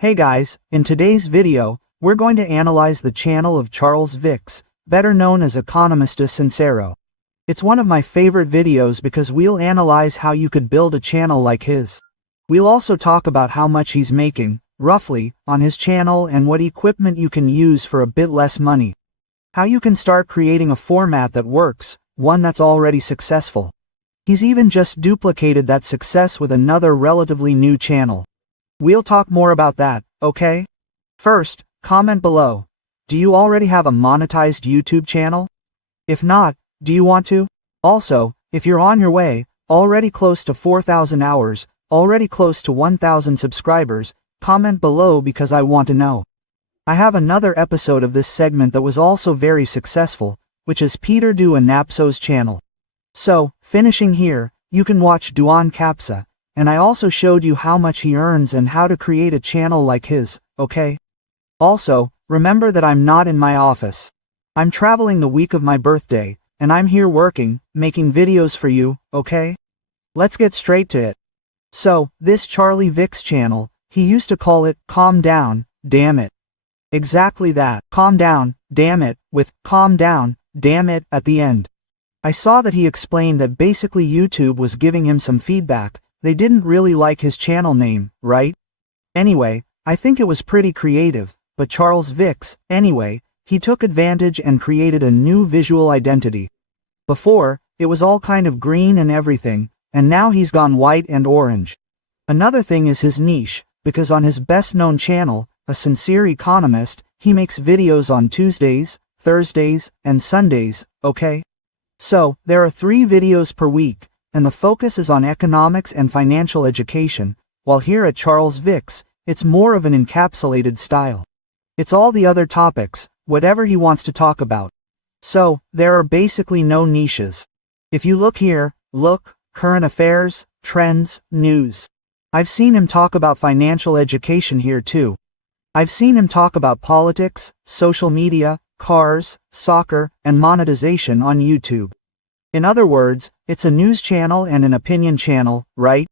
Hey guys, in today's video, we're going to analyze the channel of Charles Vix, better known as Economista Sincero. It's one of my favorite videos because we'll analyze how you could build a channel like his. We'll also talk about how much he's making, roughly, on his channel and what equipment you can use for a bit less money. How you can start creating a format that works, one that's already successful. He's even just duplicated that success with another relatively new channel. We'll talk more about that, okay? First, comment below. Do you already have a monetized YouTube channel? If not, do you want to? Also, if you're on your way, already close to 4,000 hours, already close to 1,000 subscribers, comment below because I want to know. I have another episode of this segment that was also very successful, which is Peter Du and Napso's channel. So, finishing here, you can watch Duan Capsa. And I also showed you how much he earns and how to create a channel like his, okay? Also, remember that I'm not in my office. I'm traveling the week of my birthday, and I'm here working, making videos for you, okay? Let's get straight to it. So, this Charlie Vix channel, he used to call it, Calm Down, Damn It. Exactly that, Calm Down, Damn It, with, Calm Down, Damn It, at the end. I saw that he explained that basically YouTube was giving him some feedback. They didn't really like his channel name, right? Anyway, I think it was pretty creative, but Charles Vix, anyway, he took advantage and created a new visual identity. Before, it was all kind of green and everything, and now he's gone white and orange. Another thing is his niche, because on his best-known channel, A Sincere Economist, he makes videos on Tuesdays, Thursdays, and Sundays, okay? So, there are 3 videos per week, and the focus is on economics and financial education, while here at Charles Vix, it's more of an encapsulated style. It's all the other topics, whatever he wants to talk about. So, there are basically no niches. If you look here, look, current affairs, trends, news. I've seen him talk about financial education here too. I've seen him talk about politics, social media, cars, soccer, and monetization on YouTube. In other words, it's a news channel and an opinion channel, right?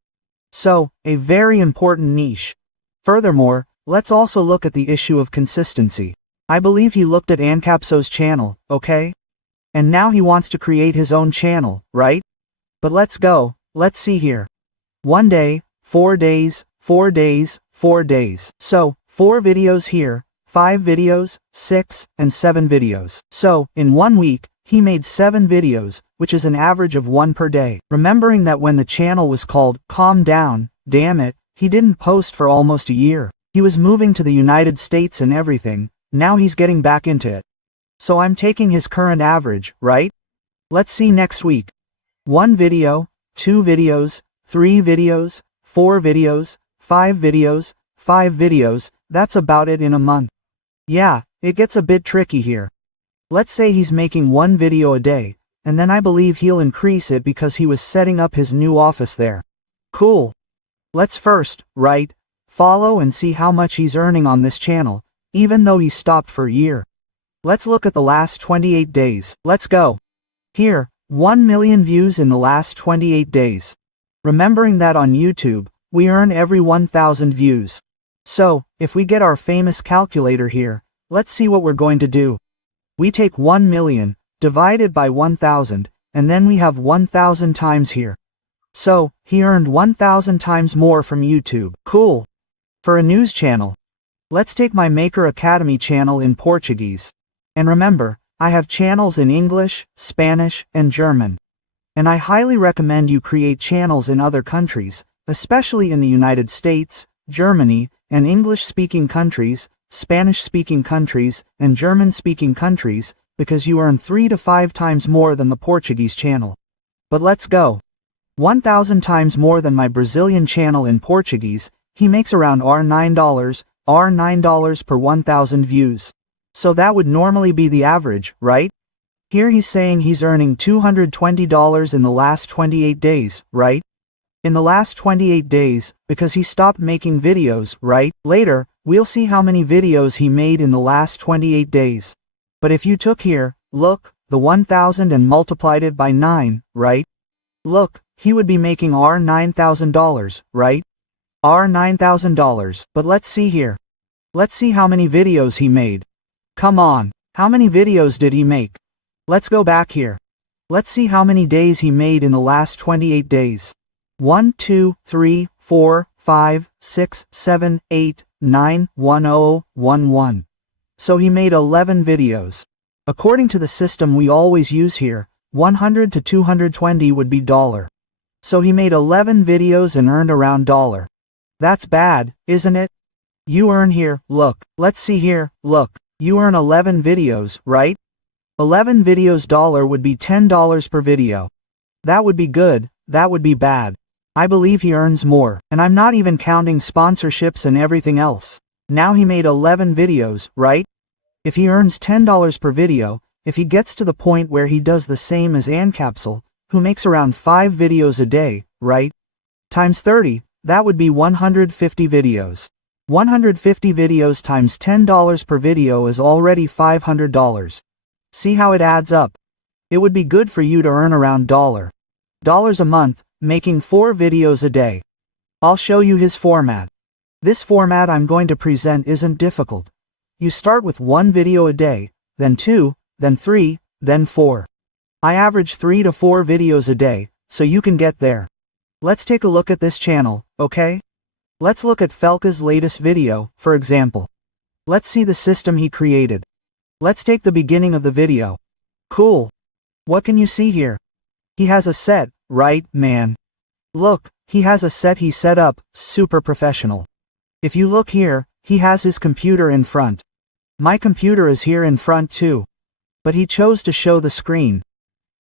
So, a very important niche. Furthermore, let's also look at the issue of consistency. I believe he looked at Ancapso's channel, okay? And now he wants to create his own channel, right? But let's see here. 1 day, 4 days, 4 days, 4 days. So, 4 videos here, 5 videos, 6, and 7 videos. So, in 1 week, he made 7 videos, which is an average of 1 per day. Remembering that when the channel was called, Calm Down, Damn It, he didn't post for almost a year. He was moving to the United States and everything, now he's getting back into it. So I'm taking his current average, right? Let's see next week. 1 video, 2 videos, 3 videos, 4 videos, 5 videos, 5 videos, that's about it in a month. Yeah, it gets a bit tricky here. Let's say he's making 1 video a day, and then I believe he'll increase it because he was setting up his new office there. Cool. Let's first, follow and see how much he's earning on this channel, even though he stopped for a year. Let's look at the last 28 days. Let's go. Here, 1 million views in the last 28 days. Remembering that on YouTube, we earn every 1,000 views. So, if we get our famous calculator here, let's see what we're going to do. We take 1 million, divided by 1,000, and then we have 1,000 times here. So, he earned 1,000 times more from YouTube. Cool. For a news channel. Let's take my Maker Academy channel in Portuguese. And remember, I have channels in English, Spanish, and German. And I highly recommend you create channels in other countries, especially in the United States, Germany, and English-speaking countries, Spanish-speaking countries, and German-speaking countries, because you earn 3 to 5 times more than the Portuguese channel. But let's go. 1,000 times more than my Brazilian channel in Portuguese, he makes around $9 per 1,000 views. So that would normally be the average, right? Here he's saying he's earning $220 in the last 28 days, right? In the last 28 days, because he stopped making videos, right? Later, we'll see how many videos he made in the last 28 days. But if you took here, look, the 1,000 and multiplied it by 9, right? Look, he would be making $9,000, right? $9,000, but let's see here. Let's see how many videos he made. Come on, how many videos did he make? Let's go back here. Let's see how many days he made in the last 28 days. 1, 2, 3, 4, 5, 6, 7, 8, 9, 1, 0, 1, 1. So he made 11 videos. According to the system we always use here, 100 to 220 would be $. So he made 11 videos and earned around $. That's bad, isn't it? You earn here, look, let's see here, look, you earn 11 videos, right? 11 videos $ would be $10 per video. That would be good, that would be bad. I believe he earns more, and I'm not even counting sponsorships and everything else. Now he made 11 videos, right? If he earns $10 per video, if he gets to the point where he does the same as Ancapsule, who makes around 5 videos a day, right? Times 30, that would be 150 videos. 150 videos times $10 per video is already $500. See how it adds up? It would be good for you to earn around $. A month, making 4 videos a day. I'll show you his format. This format I'm going to present isn't difficult. You start with 1 video a day, then 2, then 3, then 4. I average 3 to 4 videos a day, so you can get there. Let's take a look at this channel, okay? Let's look at Felka's latest video, for example. Let's see the system he created. Let's take the beginning of the video. Cool. What can you see here? He has a set, right, man? Look, he has a set he set up, super professional. If you look here, he has his computer in front. My computer is here in front too. But he chose to show the screen.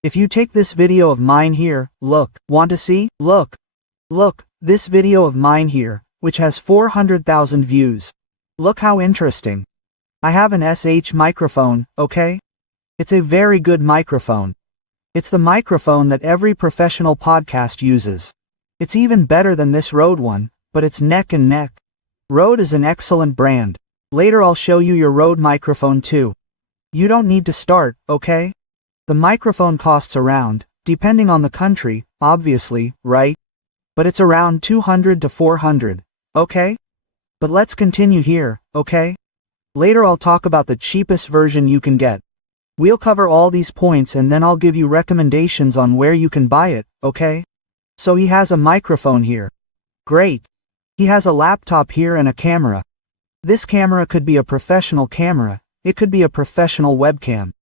If you take this video of mine here, look, want to see? Look. Look, this video of mine here, which has 400,000 views. Look how interesting. I have an SH microphone, okay? It's a very good microphone. It's the microphone that every professional podcast uses. It's even better than this Rode one, but it's neck and neck. Rode is an excellent brand. Later I'll show you your Rode microphone too. You don't need to start, okay? The microphone costs around, depending on the country, obviously, right? But it's around 200 to 400, okay? But let's continue here, okay? Later I'll talk about the cheapest version you can get. We'll cover all these points and then I'll give you recommendations on where you can buy it, okay? So he has a microphone here. Great. He has a laptop here and a camera. This camera could be a professional camera, it could be a professional webcam.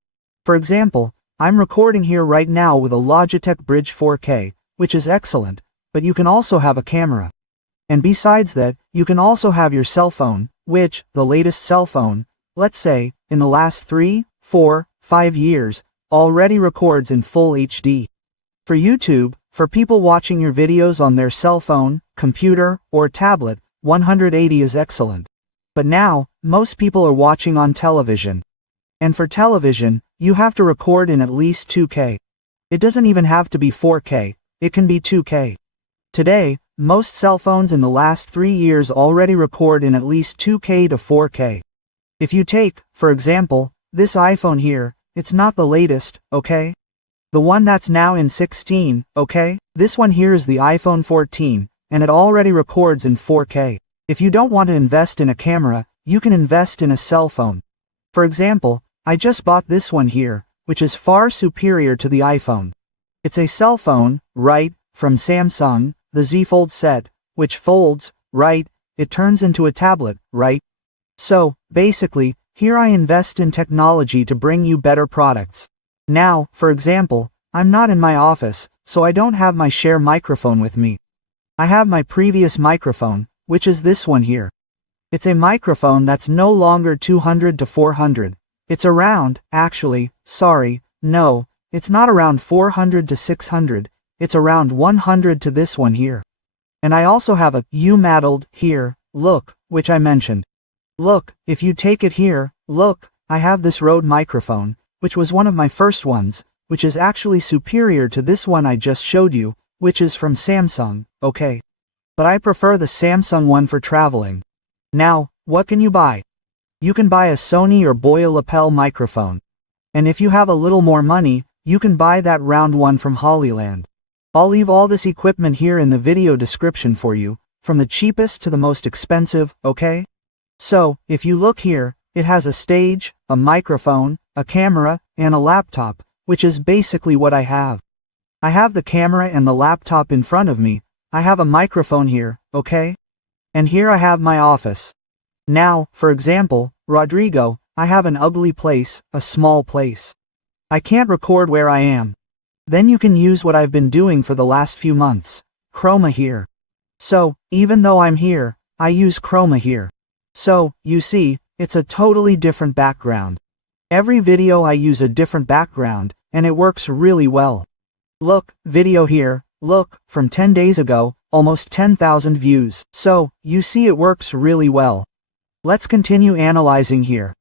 For example, I'm recording here right now with a Logitech Bridge 4K, which is excellent, but you can also have a camera. And besides that, you can also have your cell phone, which, the latest cell phone, let's say, in the last 3, 4, 5 years, already records in full HD. For YouTube, for people watching your videos on their cell phone, computer, or tablet, 180 is excellent. But now, most people are watching on television. And for television, you have to record in at least 2K. It doesn't even have to be 4K, it can be 2K. Today, most cell phones in the last 3 years already record in at least 2K to 4K. If you take, for example, this iPhone here, it's not the latest, okay? The one that's now in 16, okay? This one here is the iPhone 14, and it already records in 4K. If you don't want to invest in a camera, you can invest in a cell phone. For example, I just bought this one here, which is far superior to the iPhone. It's a cell phone, right, from Samsung, the Z Fold set, which folds, right, it turns into a tablet, right? So, basically, here I invest in technology to bring you better products. Now, for example, I'm not in my office, so I don't have my Share microphone with me. I have my previous microphone, which is this one here. It's a microphone that's no longer 200 to 400. It's around, actually, sorry, no, it's not around 400 to 600, it's around 100 to this one here. And I also have a U-modeled here, look, which I mentioned. Look, if you take it here, look, I have this Rode microphone, which was one of my first ones, which is actually superior to this one I just showed you, which is from Samsung, okay? But I prefer the Samsung one for traveling. Now, what can you buy? You can buy a Sony or Boya lapel microphone. And if you have a little more money, you can buy that round one from Hollyland. I'll leave all this equipment here in the video description for you, from the cheapest to the most expensive, okay? So, if you look here, it has a stage, a microphone, a camera, and a laptop, which is basically what I have. I have the camera and the laptop in front of me. I have a microphone here, okay? And here I have my office. Now, for example, Rodrigo, I have an ugly place, a small place. I can't record where I am. Then you can use what I've been doing for the last few months. Chroma here. So, even though I'm here, I use chroma here. So, you see, it's a totally different background. Every video I use a different background, and it works really well. Look, video here, look, from 10 days ago, almost 10,000 views. So, you see it works really well. Let's continue analyzing here.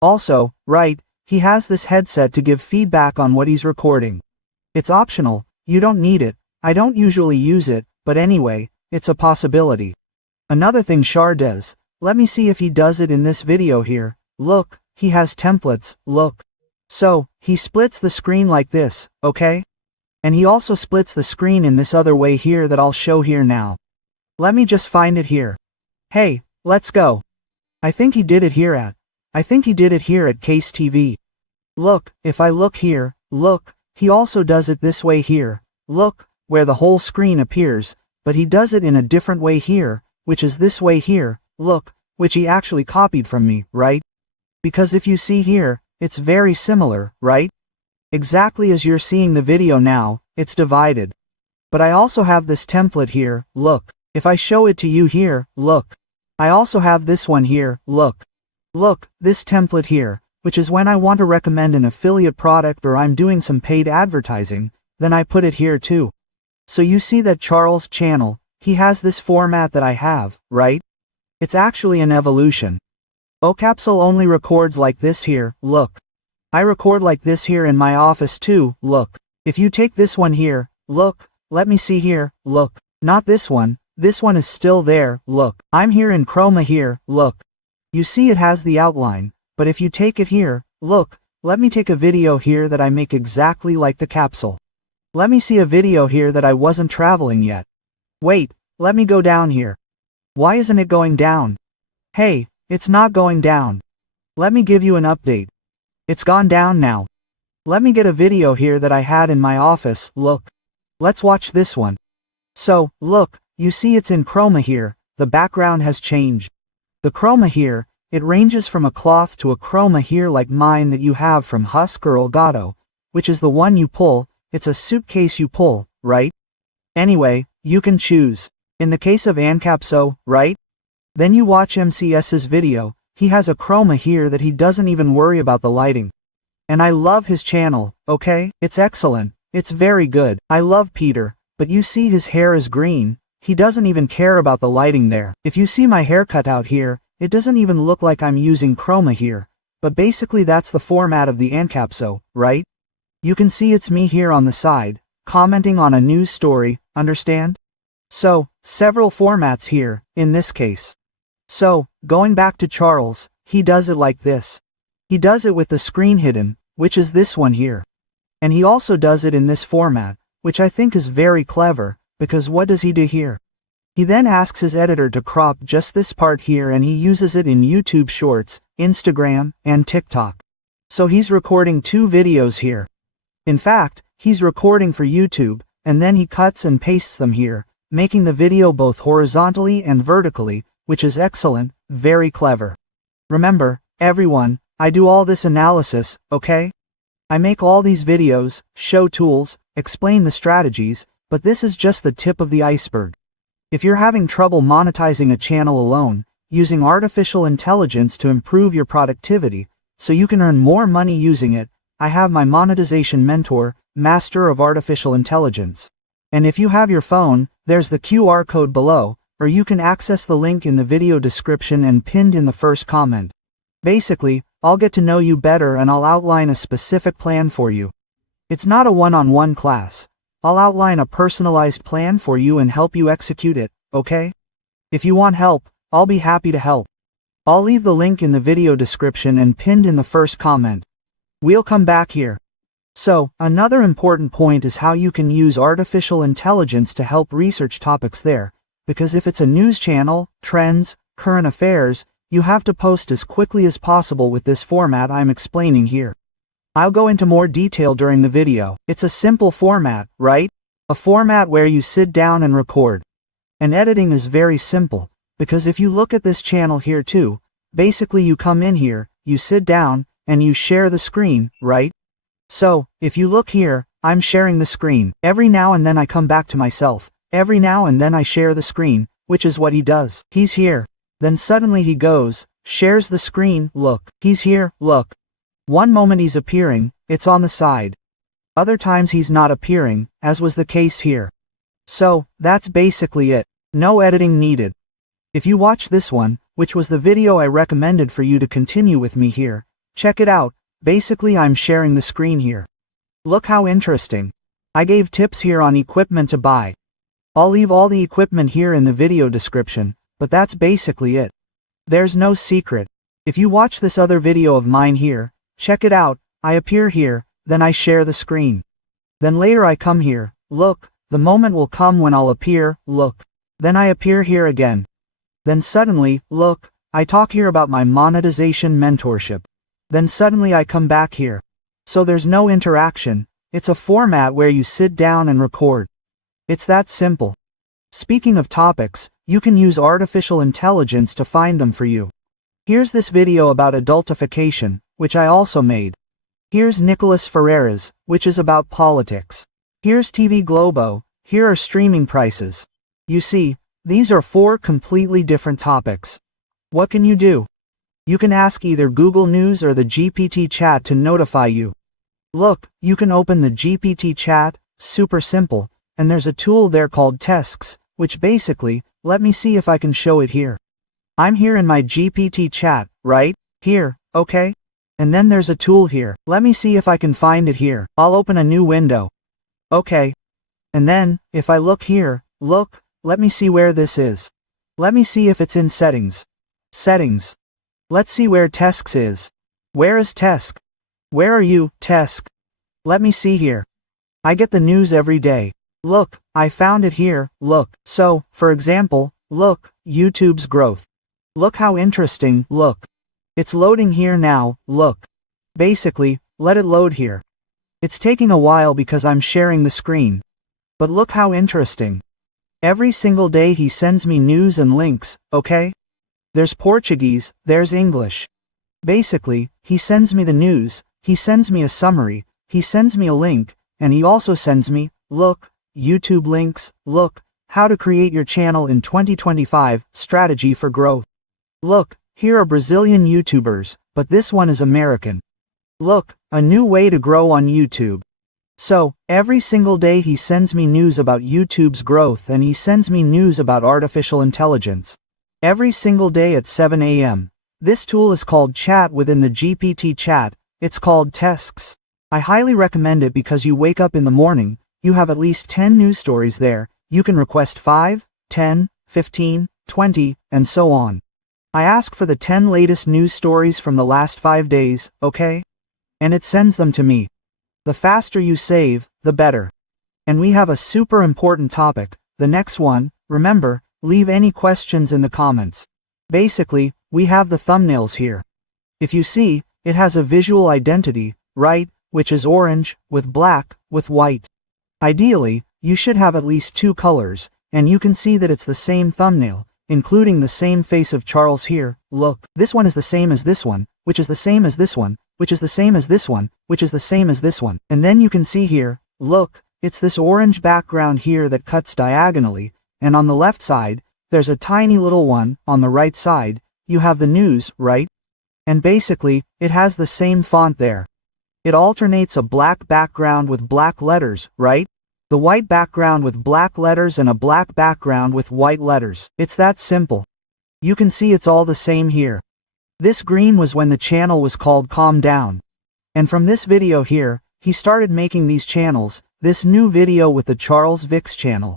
Also, right, he has this headset to give feedback on what he's recording. It's optional, you don't need it, I don't usually use it, but anyway, it's a possibility. Another thing Char does, let me see if he does it in this video here. Look, he has templates, look. So, he splits the screen like this, okay? And he also splits the screen in this other way here that I'll show here now. Let me just find it here. Hey, let's go. I think he did it here at Case TV. Look, if I look here, look, he also does it this way here, look, where the whole screen appears, but he does it in a different way here, which is this way here, look, which he actually copied from me, right? Because if you see here, it's very similar, right? Exactly as you're seeing the video now, it's divided. But I also have this template here, look. If I show it to you here, look. I also have this one here, look. Look, this template here, which is when I want to recommend an affiliate product or I'm doing some paid advertising, then I put it here too. So you see that Charles' channel, he has this format that I have, right? It's actually an evolution. Ocapsule only records like this here, look. I record like this here in my office too, look. If you take this one here, look, let me see here, look. Not this one is still there, look. I'm here in chroma here, look. You see it has the outline, but if you take it here, look, let me take a video here that I make exactly like the capsule. Let me see a video here that I wasn't traveling yet. Wait, let me go down here. Why isn't it going down? Hey, it's not going down. Let me give you an update. It's gone down now. Let me get a video here that I had in my office, look. Let's watch this one. So, look, you see it's in chroma here, the background has changed. The chroma here, it ranges from a cloth to a chroma here like mine that you have from Husk or Elgato, which is the one you pull, it's a suitcase you pull, right? Anyway, you can choose. In the case of Ancapso, right? Then you watch MCS's video, he has a chroma here that he doesn't even worry about the lighting. And I love his channel, okay? It's excellent, it's very good. I love Peter, but you see his hair is green, he doesn't even care about the lighting there. If you see my haircut out here, it doesn't even look like I'm using chroma here, but basically that's the format of the Ancapso, right? You can see it's me here on the side, commenting on a news story, understand? So, several formats here, in this case. So, going back to Charles, he does it like this. He does it with the screen hidden, which is this one here. And he also does it in this format, which I think is very clever, because what does he do here? He then asks his editor to crop just this part here and he uses it in YouTube Shorts, Instagram, and TikTok. So he's recording 2 videos here. In fact, he's recording for YouTube, and then he cuts and pastes them here, making the video both horizontally and vertically, which is excellent, very clever. Remember, everyone, I do all this analysis, okay? I make all these videos, show tools, explain the strategies, but this is just the tip of the iceberg. If you're having trouble monetizing a channel alone, using artificial intelligence to improve your productivity, so you can earn more money using it, I have my monetization mentor, Master of Artificial Intelligence. And if you have your phone, there's the QR code below, or you can access the link in the video description and pinned in the first comment. Basically, I'll get to know you better and I'll outline a specific plan for you. It's not a one-on-one class. I'll outline a personalized plan for you and help you execute it, okay? If you want help, I'll be happy to help. I'll leave the link in the video description and pinned in the first comment. We'll come back here. So, another important point is how you can use artificial intelligence to help research topics there, because if it's a news channel, trends, current affairs, you have to post as quickly as possible with this format I'm explaining here. I'll go into more detail during the video. It's a simple format, right? A format where you sit down and record. And editing is very simple, because if you look at this channel here too, basically you come in here, you sit down, and you share the screen, right? So, if you look here, I'm sharing the screen. Every now and then I come back to myself. Every now and then I share the screen, which is what he does. He's here. Then suddenly he goes, shares the screen, look. He's here, look. One moment he's appearing, it's on the side. Other times he's not appearing, as was the case here. So, that's basically it. No editing needed. If you watch this one, which was the video I recommended for you to continue with me here, check it out. Basically I'm sharing the screen here. Look how interesting. I gave tips here on equipment to buy. I'll leave all the equipment here in the video description, but that's basically it. There's no secret. If you watch this other video of mine here, check it out, I appear here, then I share the screen. Then later I come here, look, the moment will come when I'll appear, look. Then I appear here again. Then suddenly, look, I talk here about my monetization mentorship. Then suddenly I come back here. So there's no interaction, it's a format where you sit down and record. It's that simple. Speaking of topics, you can use artificial intelligence to find them for you. Here's this video about adultification, which I also made. Here's Nicholas Ferreira's, which is about politics. Here's TV Globo, here are streaming prices. You see, these are 4 completely different topics. What can you do? You can ask either Google News or the GPT chat to notify you. Look, you can open the GPT chat, super simple, and there's a tool there called Tasks, which basically, let me see if I can show it here. I'm here in my GPT chat, right? Here, okay? And then there's a tool here. Let me see if I can find it here. I'll open a new window. Okay. And then, if I look here, look, let me see where this is. Let me see if it's in settings. Settings. Let's see where Tasks is. Where is Task? Where are you, Task? Let me see here. I get the news every day. Look, I found it here, look. So, for example, look, YouTube's growth. Look how interesting, look. It's loading here now, look. Basically, let it load here. It's taking a while because I'm sharing the screen. But look how interesting. Every single day he sends me news and links, okay? There's Portuguese, there's English. Basically, he sends me the news, he sends me a summary, he sends me a link, and he also sends me, look, YouTube links, look, how to create your channel in 2025, strategy for growth. Look, here are Brazilian YouTubers, but this one is American. Look, a new way to grow on YouTube. So, every single day he sends me news about YouTube's growth and he sends me news about artificial intelligence. Every single day at 7 a.m. This tool is called Chat within the GPT chat, it's called Tasks. I highly recommend it because you wake up in the morning, you have at least 10 news stories there, you can request 5, 10, 15, 20, and so on. I ask for the 10 latest news stories from the last 5 days, okay? And it sends them to me. The faster you save, the better. And we have a super important topic, the next one, remember, leave any questions in the comments. Basically, we have the thumbnails here. If you see, it has a visual identity, right, which is orange, with black, with white. Ideally, you should have at least 2 colors, and you can see that it's the same thumbnail, including the same face of Charles here, look. This one is the same as this one, which is the same as this one, which is the same as this one, which is the same as this one. And then you can see here, look, it's this orange background here that cuts diagonally, and on the left side, there's a tiny little one, on the right side, you have the news, right? And basically, it has the same font there. It alternates a black background with black letters, right? The white background with black letters and a black background with white letters. It's that simple. You can see it's all the same here. This green was when the channel was called Calm Down. And from this video here, he started making these channels, this new video with the Charles Vix channel.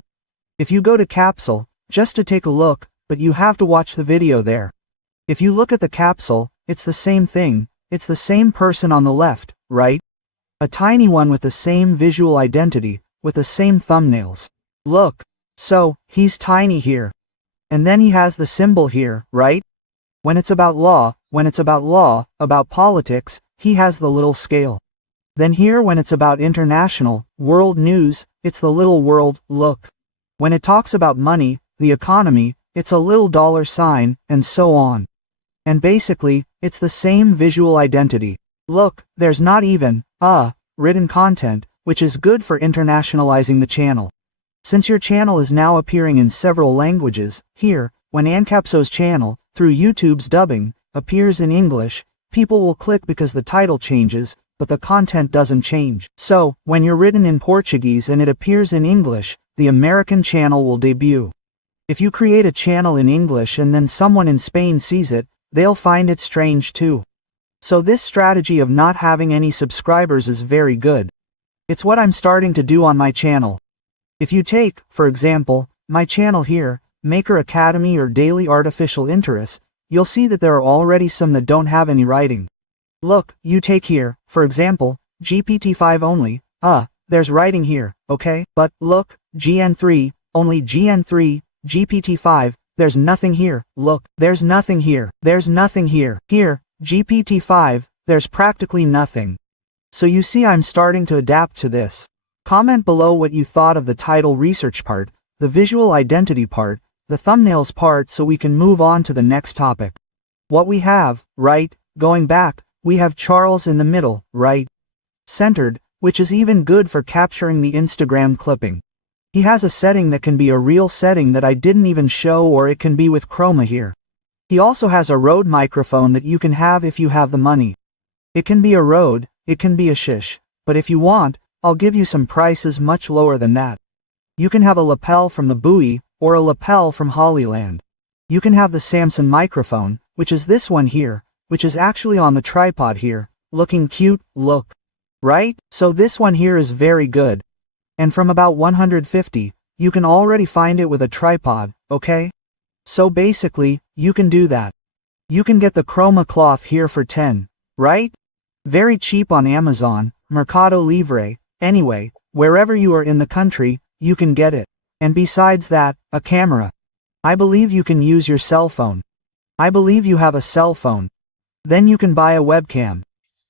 If you go to Capsule, just to take a look, but you have to watch the video there. If you look at the capsule, it's the same thing, it's the same person on the left, right? A tiny one with the same visual identity, with the same thumbnails. Look. So, he's tiny here. And then he has the symbol here, right? When it's about law, about politics, he has the little scale. Then here when it's about international, world news, it's the little world, look. When it talks about money, the economy, it's a little dollar sign, and so on. And basically, it's the same visual identity. Look, there's not even, written content, which is good for internationalizing the channel. Since your channel is now appearing in several languages, here, when Ancapso's channel, through YouTube's dubbing, appears in English, people will click because the title changes, but the content doesn't change. So, when you're written in Portuguese and it appears in English, the American channel will debut. If you create a channel in English and then someone in Spain sees it, they'll find it strange too. So this strategy of not having any subscribers is very good. It's what I'm starting to do on my channel. If you take, for example, my channel here, Maker Academy or Daily Artificial Interest, you'll see that there are already some that don't have any writing. Look, you take here, for example, GPT-5 only, there's writing here, okay? But, look, GN3, only GN3, GPT-5, there's nothing here, look, there's nothing here, there's nothing here. Here, GPT-5, there's practically nothing. So you see I'm starting to adapt to this. Comment below what you thought of the title research part, the visual identity part, the thumbnails part so we can move on to the next topic. What we have, right, going back, we have Charles in the middle, right? Centered, which is even good for capturing the Instagram clipping. He has a setting that can be a real setting that I didn't even show, or it can be with chroma here. He also has a Rode microphone that you can have if you have the money. It can be a Rode, it can be a Shish, but if you want, I'll give you some prices much lower than that. You can have a lapel from the Buoy, or a lapel from Hollyland. You can have the Samsung microphone, which is this one here, which is actually on the tripod here, looking cute, look. Right? So this one here is very good. And from about 150, you can already find it with a tripod, okay? So basically, you can do that. You can get the chroma cloth here for 10, right? Very cheap on Amazon, Mercado Libre, anyway, wherever you are in the country, you can get it. And besides that, a camera. I believe you can use your cell phone. I believe you have a cell phone. Then you can buy a webcam.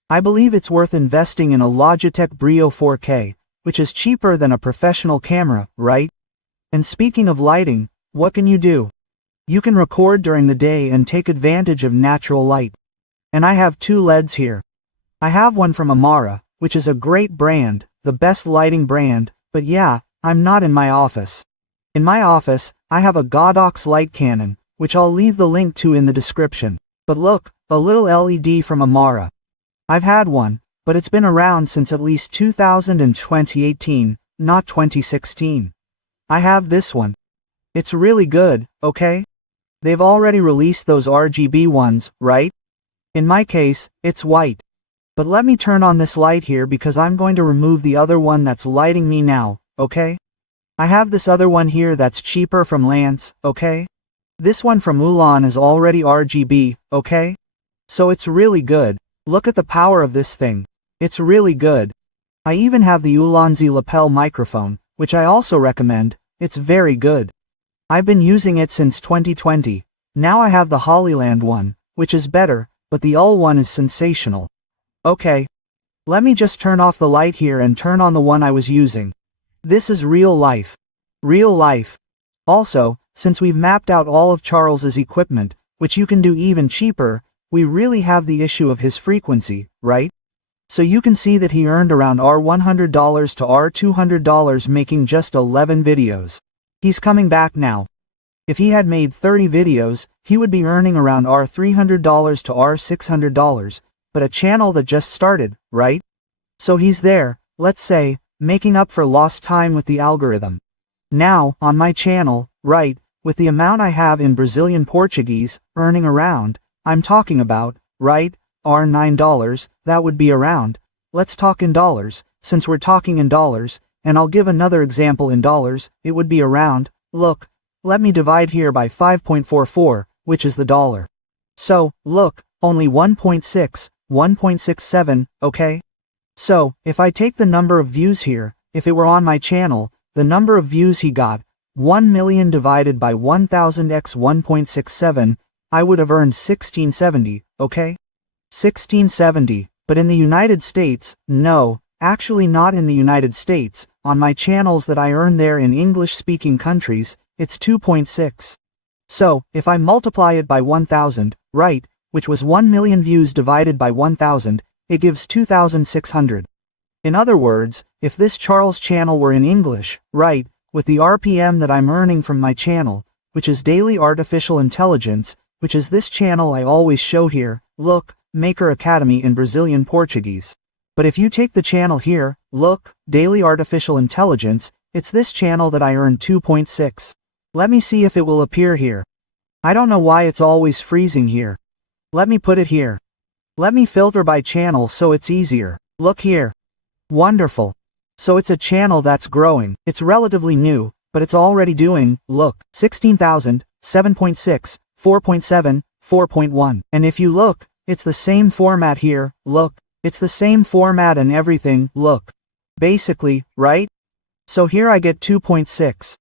I believe it's worth investing in a Logitech Brio 4K, which is cheaper than a professional camera, right? And speaking of lighting, what can you do? You can record during the day and take advantage of natural light. And I have two LEDs here. I have one from Amara, which is a great brand, the best lighting brand, but yeah, I'm not in my office. In my office, I have a Godox light cannon, which I'll leave the link to in the description. But look, a little LED from Amara. I've had one, but it's been around since at least 2018, not 2016. I have this one. It's really good, okay? They've already released those RGB ones, right? In my case, it's white. But let me turn on this light here because I'm going to remove the other one that's lighting me now, okay? I have this other one here that's cheaper from Lance, okay? This one from Ulan is already RGB, okay? So it's really good. Look at the power of this thing. It's really good. I even have the Ulanzi lapel microphone, which I also recommend. It's very good. I've been using it since 2020. Now I have the Hollyland one, which is better, but the UL one is sensational. Okay. Let me just turn off the light here and turn on the one I was using. This is real life. Real life. Also, since we've mapped out all of Charles's equipment, which you can do even cheaper, we really have the issue of his frequency, right? So you can see that he earned around $100 to $200 making just 11 videos. He's coming back now. If he had made 30 videos, he would be earning around $300 to $600, but a channel that just started, right? So he's there, let's say, making up for lost time with the algorithm. Now, on my channel, right, with the amount I have in Brazilian Portuguese, earning around, I'm talking about, right, $9, that would be around, let's talk in dollars, since we're talking in dollars, and I'll give another example in dollars, it would be around, look, let me divide here by 5.44, which is the dollar. So, look, only 1.6, 1.67, okay? So, if I take the number of views here, if it were on my channel, the number of views he got, 1 million divided by 1000 x 1.67, I would have earned 1670, okay? 1670, but in the United States, no, actually not in the United States, on my channels that I earn there in English-speaking countries, it's 2.6. So, if I multiply it by 1000, right, which was 1 million views divided by 1000, it gives 2600. In other words, if this Charles channel were in English, right, with the RPM that I'm earning from my channel, which is Daily Artificial Intelligence, which is this channel I always show here, look, Maker Academy in Brazilian Portuguese. But if you take the channel here, look, Daily Artificial Intelligence, it's this channel that I earn 2.6. Let me see if it will appear here. I don't know why it's always freezing here. Let me put it here. Let me filter by channel so it's easier. Look here. Wonderful. So it's a channel that's growing. It's relatively new, but it's already doing, look, 16,000, 7.6, 4.7, 4.1. And if you look, it's the same format here, look. It's the same format and everything, look. Basically, right? So here I get 2.6.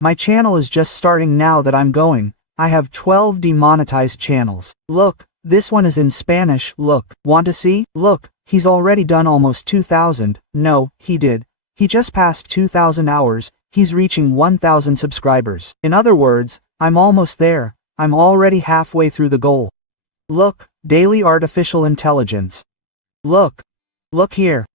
My channel is just starting now that I'm going. I have 12 demonetized channels. Look, this one is in Spanish, look. Want to see? Look, he's already done almost 2,000. No, he did. He just passed 2,000 hours. He's reaching 1,000 subscribers. In other words, I'm almost there. I'm already halfway through the goal. Look, Daily Artificial Intelligence. Look. Look here.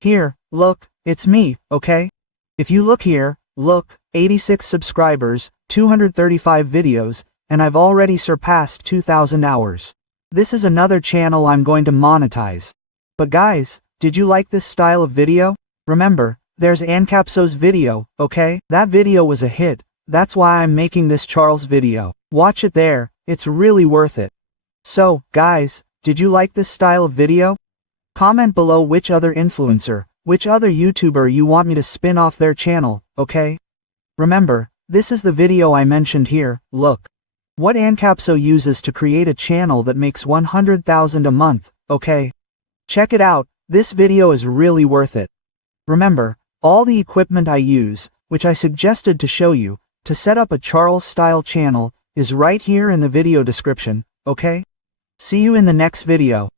Here, look, it's me, okay? If you look here, look, 86 subscribers, 235 videos, and I've already surpassed 2,000 hours. This is another channel I'm going to monetize. But guys, did you like this style of video? Remember, there's Ancapso's video, okay? That video was a hit. That's why I'm making this Charles video. Watch it there, it's really worth it. So, guys, did you like this style of video? Comment below which other influencer, which other YouTuber you want me to spin off their channel, okay? Remember, this is the video I mentioned here, look. What Ancapso uses to create a channel that makes 100,000 a month, okay? Check it out, this video is really worth it. Remember, all the equipment I use, which I suggested to show you, to set up a Charles-style channel, is right here in the video description, okay? See you in the next video.